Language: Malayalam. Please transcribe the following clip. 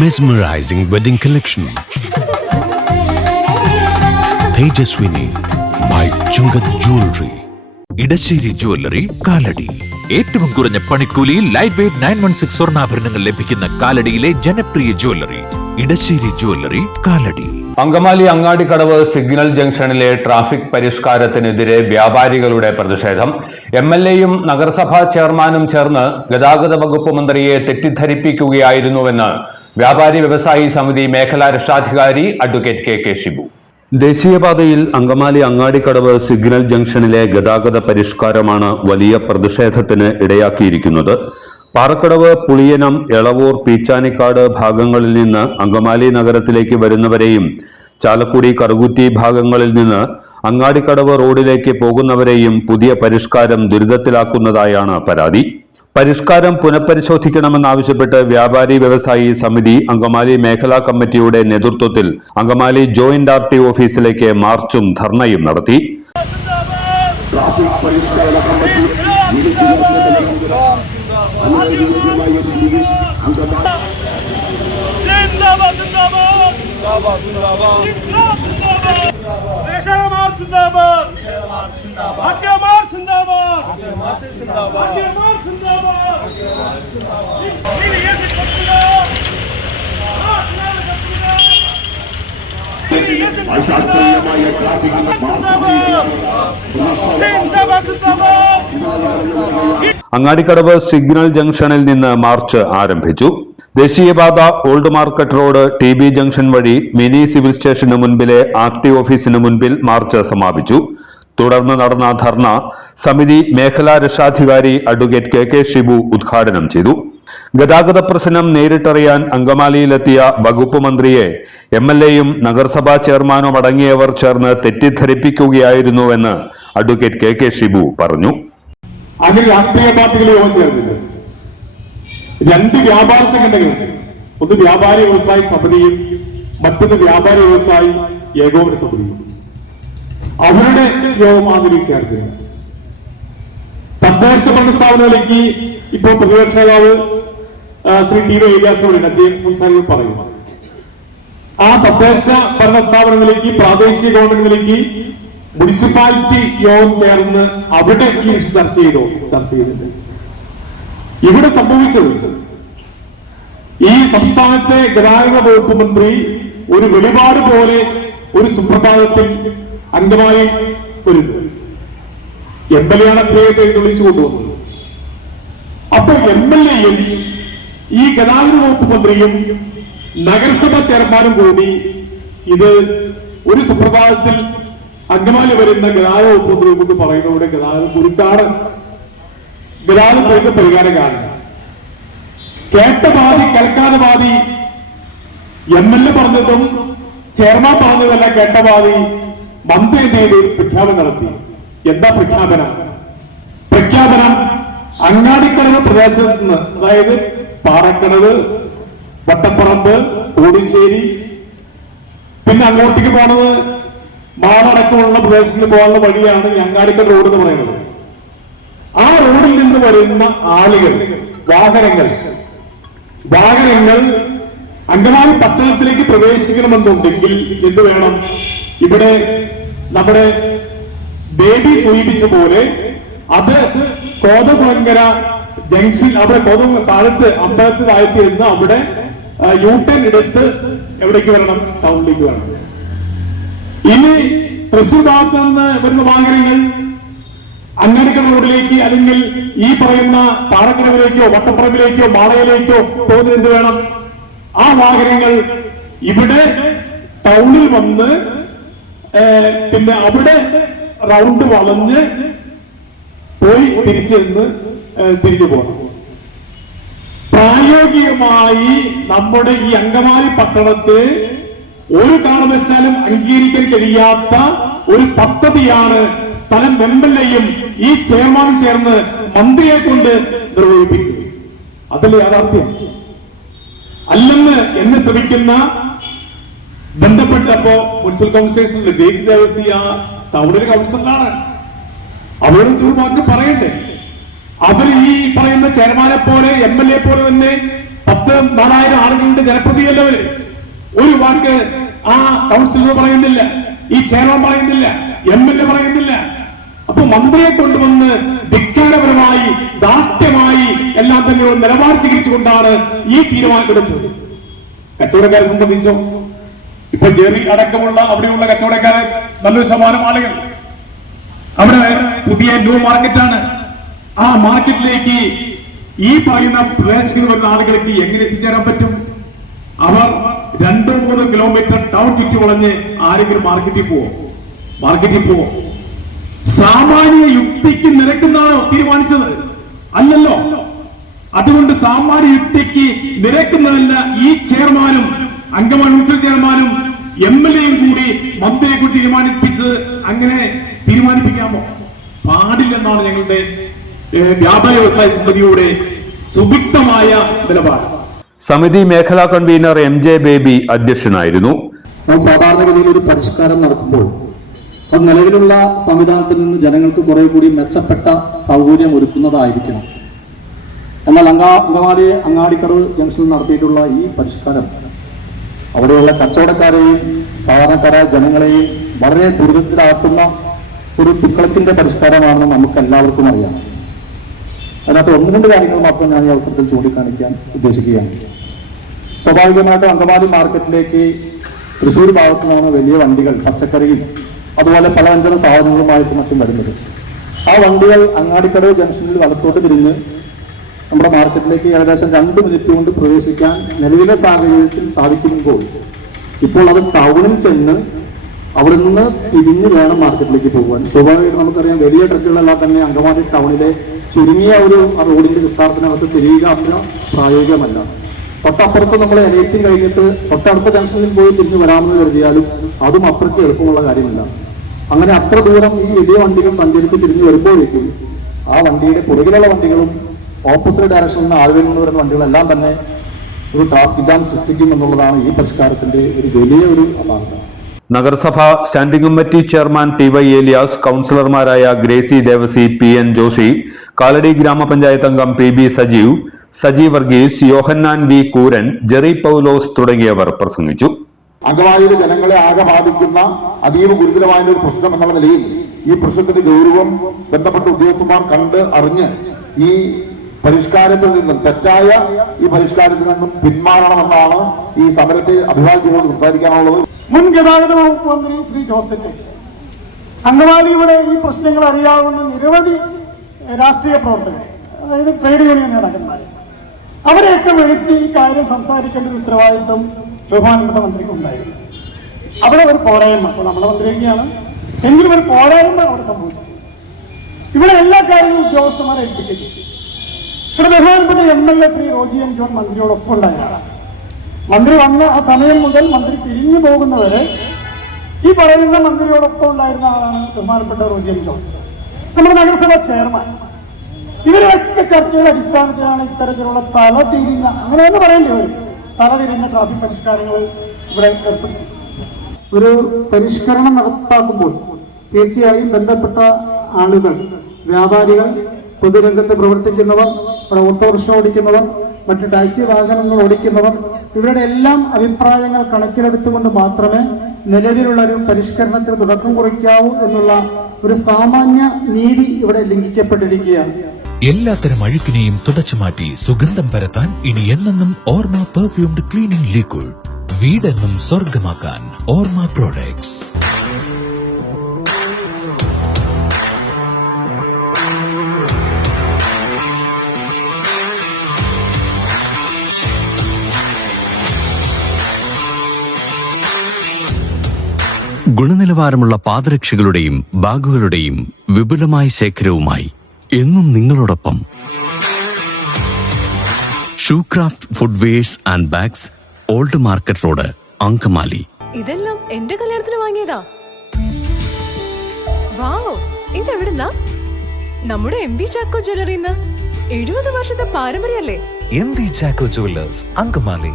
Mesmerizing wedding collection. Tejaswini by Chungat Jewelry. Edassery jewellery Kalady. ഏറ്റവും കുറഞ്ഞ പണിക്കൂലിയിൽ ലൈറ്റ് വെയ്റ്റ് 916 സ്വർണ്ണാഭരണങ്ങൾ ലഭിക്കുന്ന കാലടിയിലെ ജനപ്രിയ jewellery Edassery jewellery Kalady. Angamaly Angadikkadavu signal ജംഗ്ഷനിലെ ട്രാഫിക് പരിഷ്കാരത്തിനെതിരെ വ്യാപാരികളുടെ പ്രതിഷേധം. MLA-യും നഗരസഭാ ചെയർമാനും ചേർന്ന് ഗതാഗത വകുപ്പ് മന്ത്രിയെ തെറ്റിദ്ധരിപ്പിക്കുകയായിരുന്നുവെന്ന് വ്യാപാരി വ്യവസായി സമിതി മേഖലാ രക്ഷാധികാരി അഡ്വക്കേറ്റ് KK ഷിബു. ദേശീയപാതയിൽ അങ്കമാലി അങ്ങാടിക്കടവ് സിഗ്നൽ ജംഗ്ഷനിലെ ഗതാഗത പരിഷ്കാരമാണ് വലിയ പ്രതിഷേധത്തിന് ഇടയാക്കിയിരിക്കുന്നത്. പാറക്കടവ്, പുളിയനം, എളവൂർ, പീച്ചാനിക്കാട് ഭാഗങ്ങളിൽ നിന്ന് അങ്കമാലി നഗരത്തിലേക്ക് വരുന്നവരെയും ചാലക്കുടി, കറുകുറ്റി ഭാഗങ്ങളിൽ നിന്ന് അങ്ങാടിക്കടവ് റോഡിലേക്ക് പോകുന്നവരെയും പുതിയ പരിഷ്കാരം ദുരിതത്തിലാക്കുന്നതായാണ് പരാതി. പരിഷ്കാരം പുനഃപരിശോധിക്കണമെന്നാവശ്യപ്പെട്ട് വ്യാപാരി വ്യവസായി സമിതി അങ്കമാലി മേഖലാ കമ്മിറ്റിയുടെ നേതൃത്വത്തിൽ അങ്കമാലി ജോയിന്റ് RT ഓഫീസിലേക്ക് മാർച്ചും ധർണയും നടത്തി. അങ്ങാടിക്കടവ് സിഗ്നൽ ജംഗ്ഷനിൽ നിന്ന് മാർച്ച് ആരംഭിച്ചു. ദേശീയപാത, old market road, TB junction വഴി മിനി സിവിൽ സ്റ്റേഷന് മുൻപിലെ RT ഓഫീസിന് മുൻപിൽ മാർച്ച് സമാപിച്ചു. തുടർന്ന് നടന്ന ധർണ സമിതി മേഖലാ രക്ഷാധികാരി അഡ്വക്കേറ്റ് KK ഷിബു ഉദ്ഘാടനം ചെയ്തു. ഗതാഗത പ്രശ്നം നേരിട്ടറിയാൻ അങ്കമാലിയിലെത്തിയ വകുപ്പ് മന്ത്രിയെ MLA-യും നഗരസഭാ ചെയർമാനും അടങ്ങിയവർ ചേർന്ന് തെറ്റിദ്ധരിപ്പിക്കുകയായിരുന്നുവെന്ന് അഡ്വക്കേറ്റ് KK ഷിബു പറഞ്ഞു. അങ്ങനെ രാഷ്ട്രീയ പാർട്ടികൾ യോഗം ചേർന്നില്ല. രണ്ട് വ്യാപാര സംഘടനകളുണ്ട്. ഒന്ന് വ്യാപാരി വ്യവസായി സമിതിയും മറ്റൊന്ന് വ്യാപാരി വ്യവസായി ഏകോപന സമിതിയും. അവരുടെ യോഗം ആദ്യം ചേർത്തില്ല. തദ്ദേശ ഭരണ സ്ഥാപനങ്ങളിലേക്ക് ഇപ്പോൾ പ്രതിപക്ഷ നേതാവ് ശ്രീ TV ഏലിയാസിനോട് അദ്ദേഹം സംസാരിക്കാൻ പറയും. ആ തദ്ദേശ ഭരണ സ്ഥാപനങ്ങളിലേക്ക്, പ്രാദേശിക ഗവൺമെന്റുകളിലേക്ക് മുനിസിപ്പാലിറ്റി യോഗം ചേർന്ന് അവിടെ ഈ വിഷയം ചർച്ച ചെയ്തിട്ടുണ്ട്. ഇവിടെ സംഭവിച്ചത്, ഈ സംസ്ഥാനത്തെ ഗതാഗത വകുപ്പ് മന്ത്രി ഒരു വെളിപാട് പോലെ ഒരു സുപ്രഭാതത്തിൽ അംഗമായി വരുന്നു. MLA-യാണ് അദ്ദേഹത്തെ വിളിച്ചു കൊണ്ടുവന്നത്. അപ്പൊ MLA-യും ഈ ഗതാഗത വകുപ്പ് മന്ത്രിയും നഗരസഭാ ചെയർമാനും കൂടി ഇത് ഒരു സുപ്രഭാതത്തിൽ അങ്കമാലി വരുന്ന ഗതാഗത വകുപ്പ് മന്ത്രിയെ കൊണ്ട് പറയുന്നതോടെ ഗതാഗതം കുരുക്കാട് ഗതാഗത പരിഹാരം കാണും. കേട്ട പാതി കേൾക്കാതെ പാതി MLA പറഞ്ഞതും ചെയർമാൻ പറഞ്ഞതല്ല കേട്ട പാതി മന്ത്രി എന്ത് ചെയ്ത് പ്രഖ്യാപനം നടത്തി. എന്താ പ്രഖ്യാപനം? അങ്ങാടിക്കടവ് പ്രദേശത്ത് നിന്ന്, അതായത് പാറക്കടവ്, വട്ടപ്പറമ്പ്, കോടിശ്ശേരി, പിന്നെ അങ്ങോട്ടേക്ക് പോണത് മാളടക്കമുള്ള പ്രദേശത്തിന് പോകാനുള്ള വഴിയാണ് ഈ അങ്ങാടിക്കടവ് റോഡ് എന്ന് പറയുന്നത്. ആ റോഡിൽ നിന്ന് വരുന്ന ആളുകൾ, വാഹനങ്ങൾ അങ്കമാലി പട്ടണത്തിലേക്ക് പ്രവേശിക്കണമെന്നുണ്ടെങ്കിൽ എന്ത് വേണം? ഇവിടെ നമ്മുടെ ബേബി സൂചിപ്പിച്ച പോലെ അത് കോതകുളങ്ങര ജംഗ്ഷൻ, അവിടെ താഴത്ത് അമ്പലത്തിൽ താഴത്ത് നിന്ന് അവിടെ U-turn എടുത്ത് എവിടേക്ക് വരണം? ടൗണിലേക്ക് വരണം. ഇനി തൃശൂർ ഭാഗത്ത് നിന്ന് വരുന്ന വാഹനങ്ങൾ അങ്ങാടിക്കടവ് റോഡിലേക്ക് അല്ലെങ്കിൽ ഈ പറയുന്ന പാറക്കടവിലേക്കോ വട്ടപ്പറമ്പിലേക്കോ മാളയിലേക്കോ പോകുന്നത് എന്ത് വേണം? ആ വാഹനങ്ങൾ ഇവിടെ ടൗണിൽ വന്ന് പിന്നെ അവിടെ റൗണ്ട് വളഞ്ഞ് പോയി തിരിച്ചു പോകണം. പ്രായോഗികമായി നമ്മുടെ ഈ അങ്കമാലി പട്ടണത്തെ ഒരു കാരണവശാലും അംഗീകരിക്കാൻ കഴിയാത്ത ഒരു പദ്ധതിയാണ് സ്ഥലം MLA-യും ഈ ചെയർമാനും ചേർന്ന് മന്ത്രിയെ കൊണ്ട് നിർവഹിപ്പിച്ചത്. അതല്ലേ യാഥാർത്ഥ്യം? അല്ലെന്ന് എന്നെ ശ്രമിക്കുന്ന ബന്ധപ്പെട്ടപ്പോ മുനിസിപ്പൽ കൗൺസിലേഴ്സിന്റെ ദേശീയ ദേവസ്യ ടൗണിലെ കൗൺസിലറാണ്. അവരോട് ചൂട് പറയട്ടെ. അവർ ഈ പറയുന്ന ചെയർമാനെ പോലെ MLA പോലെ തന്നെ 10,000-4,000 ആളുകളുടെ ജനപ്രതിയല്ലവര്. ഒരു വാക്ക് ആ കൗൺസിലർ പറയുന്നില്ല, ഈ ചെയർമാൻ പറയുന്നില്ല, MLA പറയുന്നില്ല. അപ്പൊ മന്ത്രിയെ കൊണ്ടുവന്ന് ധിക്കാരപരമായി ദാഷ്ട്യമായി എല്ലാം തന്നെ നിലപാട് സ്വീകരിച്ചുകൊണ്ടാണ് ഈ തീരുമാനമെടുത്തത്. കച്ചവടക്കാരെ സംബന്ധിച്ചോ, ഇപ്പൊ ജെറി അടക്കമുള്ള അവിടെയുള്ള കച്ചവടക്കാരെ നല്ലൊരു ശതമാനം ആളുകൾ അവിടെ പുതിയ ന്യൂ മാർക്കറ്റാണ്. ആ മാർക്കറ്റിലേക്ക് ഈ പറയുന്ന പ്രദേശങ്ങളിൽ വരുന്ന ആളുകൾക്ക് എങ്ങനെ എത്തിച്ചേരാൻ പറ്റും? അവർ 2-3 കിലോമീറ്റർ ടൗൺ ചുറ്റുവളഞ്ഞ് ആരെങ്കിലും മാർക്കറ്റിൽ പോവോ? സാമാന്യ യുക്തിക്ക് നിരക്കുന്നതാണോ തീരുമാനിച്ചത്? അല്ലല്ലോ. അതുകൊണ്ട് സാമാന്യ യുക്തിക്ക് നിരക്കുന്നതല്ല ഈ ചെയർമാനും അങ്കമാലി മുനിസിപ്പൽ ചെയർമാനും MLA കൂടി മന്ത്രിയെ കൂടി തീരുമാനിപ്പിച്ച് അങ്ങനെ തീരുമാനിപ്പിക്കാമോ? പാടില്ലെന്നാണ് ഞങ്ങളുടെ വ്യാപാര വ്യവസായ സമിതിയുടെ സുവിക്തമായ നിലപാട്. സമിതി മേഖലാ കൺവീനർ MJ ബേബി അധ്യക്ഷനായിരുന്നു. നാം സാധാരണഗതിയിൽ ഒരു പരിഷ്കാരം നടക്കുമ്പോൾ അത് നിലവിലുള്ള സംവിധാനത്തിൽ നിന്ന് ജനങ്ങൾക്ക് കുറെ കൂടി മെച്ചപ്പെട്ട സൗകര്യം ഒരുക്കുന്നതായിരിക്കണം. എന്നാൽ അങ്കമാലി അങ്ങാടിക്കടവ് ജംഗ്ഷനിൽ നടത്തിയിട്ടുള്ള ഈ പരിഷ്കാരം അവിടെയുള്ള കച്ചവടക്കാരെയും സാധാരണക്കാരായ ജനങ്ങളെയും വളരെ ദുരിതത്തിലാക്കുന്ന ഒരു തുക്കളത്തിന്റെ പരിഷ്കാരമാണെന്ന് നമുക്ക് എല്ലാവർക്കും അറിയാം. അതിനകത്ത് 1-2 കാര്യങ്ങൾ മാത്രം ഞാൻ ഈ അവസരത്തിൽ ചൂണ്ടിക്കാണിക്കാൻ ഉദ്ദേശിക്കുകയാണ്. സ്വാഭാവികമായിട്ടും അങ്കമാലി മാർക്കറ്റിലേക്ക് തൃശ്ശൂർ ഭാഗത്തു നിന്നാണ് വലിയ വണ്ടികൾ പച്ചക്കറിയും അതുപോലെ പലവ്യഞ്ജന സാധനങ്ങളുമായിട്ട് മറ്റും വരുന്നത്. ആ വണ്ടികൾ അങ്ങാടിക്കടവ് ജംഗ്ഷനിൽ വലത്തോട്ട് തിരിഞ്ഞ് നമ്മുടെ മാർക്കറ്റിലേക്ക് ഏകദേശം 2 മിനിറ്റ് കൊണ്ട് പ്രവേശിക്കാൻ നിലവിലെ സാഹചര്യത്തിൽ സാധിക്കുമ്പോൾ ഇപ്പോൾ അത് ടൗണിൽ ചെന്ന് അവിടെ നിന്ന് തിരിഞ്ഞ് വേണം മാർക്കറ്റിലേക്ക് പോകുവാൻ. സ്വാഭാവികമായിട്ട് നമുക്കറിയാം വലിയ ട്രക്കുകളെല്ലാം തന്നെ അങ്കമാലി ടൗണിലെ ചുരുങ്ങിയ ഒരു റോഡിന്റെ വിസ്താരത്തിനകത്ത് തിരിയുക അത്ര പ്രായോഗികമല്ല. തൊട്ടപ്പുറത്ത് നമ്മൾ എനേറ്റിംഗ് കഴിഞ്ഞിട്ട് തൊട്ടടുത്ത ജംഗ്ഷനിൽ പോയി തിരിഞ്ഞു വരാമെന്ന് കരുതിയാലും അതും അത്രയ്ക്ക് എളുപ്പമുള്ള കാര്യമല്ല. അങ്ങനെ അത്ര ദൂരം ഈ വലിയ വണ്ടികൾ സഞ്ചരിച്ച് തിരിഞ്ഞു വരുമ്പോഴേക്കും ആ വണ്ടിയുടെ പുറകിലുള്ള വണ്ടികളും ഓപ്പോസിറ്റ് ഡയറക്ഷനിൽ നിന്ന് ആളുകളിൽ നിന്ന് വരുന്ന വണ്ടികളെല്ലാം തന്നെ ഒരു ട്രാഫിക് ജാം സൃഷ്ടിക്കും എന്നുള്ളതാണ് ഈ പരിഷ്കാരത്തിന്റെ ഒരു വലിയ ഒരു അപാകത. നഗരസഭ standing committee chairman TY Elias, കൌൺസിലർമാരായ ഗ്രേസി ദേവസി, PN ജോഷി, കാലടി ഗ്രാമപഞ്ചായത്ത് അംഗം PB സജീവ്, സജി വർഗീസ്, യോഹന്നാൻ V കൂരൻ, ജെറി പൗലോസ് തുടങ്ങിയവർ പ്രസംഗിച്ചു. അങ്കമാലിയിലെ ജനങ്ങളെ ആകെ ബാധിക്കുന്ന അതീവ ഗുരുതരമായ ഒരു പ്രശ്നം എന്നുള്ള നിലയിൽ ഈ പ്രശ്നത്തിന്റെ ഗൗരവം ബന്ധപ്പെട്ട ഉദ്യോഗസ്ഥന്മാർ കണ്ട് അറിഞ്ഞ് ഈ പരിഷ്കാരത്തിൽ നിന്നും തെറ്റായ ഈ പരിഷ്കാരത്തിൽ നിന്നും പിന്മാറണമെന്നാണ് ഈ സമരത്തെ അഭിവാദ്യങ്ങളോട് സംസാരിക്കാനുള്ളത്. മുൻ ഗതാഗത വകുപ്പ് മന്ത്രി ശ്രീ ജോസ് തെറ്റ, അങ്കമാലിയുടെ ഈ പ്രശ്നങ്ങൾ അറിയാവുന്ന നിരവധി രാഷ്ട്രീയ പ്രവർത്തകർ, അതായത് ട്രേഡ് യൂണിയൻ നേതാക്കന്മാർ, അവരെയൊക്കെ വിളിച്ച് ഈ കാര്യം സംസാരിക്കേണ്ട ഒരു ഉത്തരവാദിത്വം ബഹുമാനപ്പെട്ട മന്ത്രിക്ക് ഉണ്ടായിരുന്നു. അവിടെ ഒരു പോരായ്മ, അപ്പോൾ നമ്മുടെ മന്ത്രിയൊക്കെയാണ്, എങ്കിലും ഒരു പോരായ്മ അവിടെ സംഭവിച്ചു. ഇവിടെ എല്ലാ കാര്യങ്ങളും ഉദ്യോഗസ്ഥന്മാരെ ഏൽപ്പിക്കുന്നു. ഇവിടെ ബഹുമാനപ്പെട്ട MLA ശ്രീ റോജി M. ജോൺ മന്ത്രിയോടൊപ്പം ഉണ്ടായതാണ്. മന്ത്രി വന്ന ആ സമയം മുതൽ മന്ത്രി പിരിഞ്ഞു പോകുന്നവരെ ഈ പറയുന്ന മന്ത്രിയോടൊപ്പം ഉണ്ടായിരുന്ന ആളാണ് ബഹുമാനപ്പെട്ട റോജി M. ജോൺ, നമ്മുടെ നഗരസഭാ ചെയർമാൻ. ഇവരൊക്കെ ചർച്ചയുടെ അടിസ്ഥാനത്തിലാണ് ഇത്തരത്തിലുള്ള തലതിരിഞ്ഞ, അങ്ങനെയെന്ന് പറയേണ്ടി വരും, തലതിരിഞ്ഞ ട്രാഫിക് പരിഷ്കാരങ്ങൾ ഇവിടെ ഏർപ്പെടുത്തി. ഒരു പരിഷ്കരണം നടപ്പാക്കുമ്പോൾ തീർച്ചയായും ബന്ധപ്പെട്ട ആളുകൾ, വ്യാപാരികൾ, പൊതുരംഗത്ത് പ്രവർത്തിക്കുന്നവർ, ഓട്ടോറിക്ഷ ഓടിക്കുന്നവർ, മറ്റു ടാക്സി വാഹനങ്ങൾ ഓടിക്കുന്നവർ, ഇവരുടെ എല്ലാം അഭിപ്രായങ്ങൾ കണക്കിലെടുത്തുകൊണ്ട് മാത്രമേ നിലവിലുള്ള ഒരു പരിഷ്കരണത്തിന് തുടക്കം കുറിക്കാവൂ എന്നുള്ള ഒരു സാമാന്യ നീതി ഇവിടെ ലംഘിക്കപ്പെട്ടിരിക്കുകയാണ്. എല്ലാത്തരം അഴുക്കിനെയും തുടച്ചുമാറ്റി സുഗന്ധം പരത്താൻ ഇനി എന്നെന്നും ഓർമ്മ പെർഫ്യൂംഡ് ക്ലീനിംഗ് ലിക്വിഡ്. വീടെന്നും സ്വർഗമാക്കാൻ ഓർമ്മ പ്രോഡക്ട്സ്. ഗുണനിലവാരമുള്ള പാദരക്ഷകളുടെയും ബാഗുകളുടെയും വിപുലമായ ശേഖരവുമായി എന്നും നിങ്ങളോടൊപ്പം Shoecraft footwears and bags, old market road, Angamaly. ഇതെല്ലാം എന്റെ കല്യാണത്തിന് വാങ്ങിയതാ. വാവ്, ഇതെവിടുന്നാ? നമ്മുടെ MV ചാക്കോ ജ്വല്ലറിന്ന്. 70 വർഷത്തെ പാരമ്പര്യല്ലേ. MV Chacko jewellers, Angamaly.